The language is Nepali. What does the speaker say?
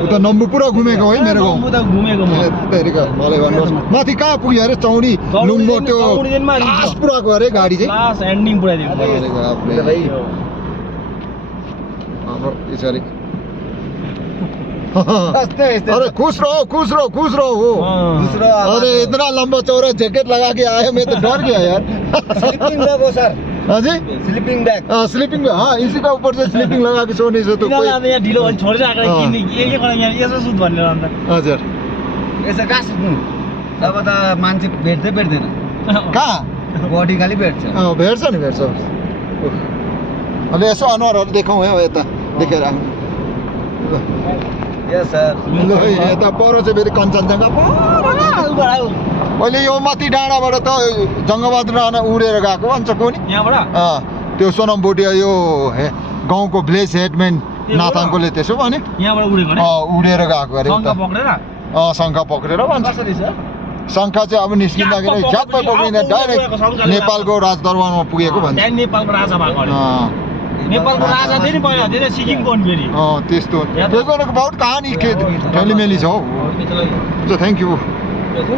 उता नम्बु पुरा घुमेको है मेरो गाउँ तेरिका मलाई भन्नुहोस् माथि कहाँ पुग्यो अरे चौडी लुम्बो त्यो लास्ट पुराको अरे गाडी चाहिँ लास्ट एन्डिङ पुऱ्याइदिनु हाम्रो यसरी अरे खुश रहो हो अरे इतना लंबा चौड़ा जैकेट लगा के आया मैं तो डर गया यार स्लीपिंग बैग हो सर हाँ जी स्लीपिंग बैग स्लीपिंग हाँ इसी का ऊपर से स्लीपिंग लगा के सोने से तो कोई यहाँ ढिलो भने छोडेर आएको के गर्न यहाँ यसो सुत भनेर अन्त हजुर यसो कहाँ सुत्नु अब त मान्छे भेट्दैन कहाँ बडी खाली भेट्छ भेट्छ नि भेट्छ अनि यसो अनुहारहरू देखाउँ है यता देखेर यस सर ल यता पर चाहिँ फेरि कञ्चनजङ्घा अहिले यो माथि डाँडाबाट त जङ्गबहादुर राणा उडेर गएको भन्छ कोनी यहाँबाट त्यो सोनम भोटिया यो गाउँको भिलेज हेडम्यान नाथाङकोले त्यसो भने यहाँबाट उडेको नि उडेर गएको अरे शङ्का पक्रेर शङ्खा पक्रेर भन्छ कसरी छ शङ्खा चाहिँ अब निस्किँदाखेरि झ्याप्पै पक्रिँदा डाइरेक्ट नेपालको राजदरबारमा पुगेको भन्छ त्यहाँ नेपालको राजा भएको अरे नेपालको राजा थियो नि पहिला धेरै सिक्किमको नि फेरि त्यस्तो त्यसको बहुत कहानी ठेलीमेली छ हौ थ्याङ्क यू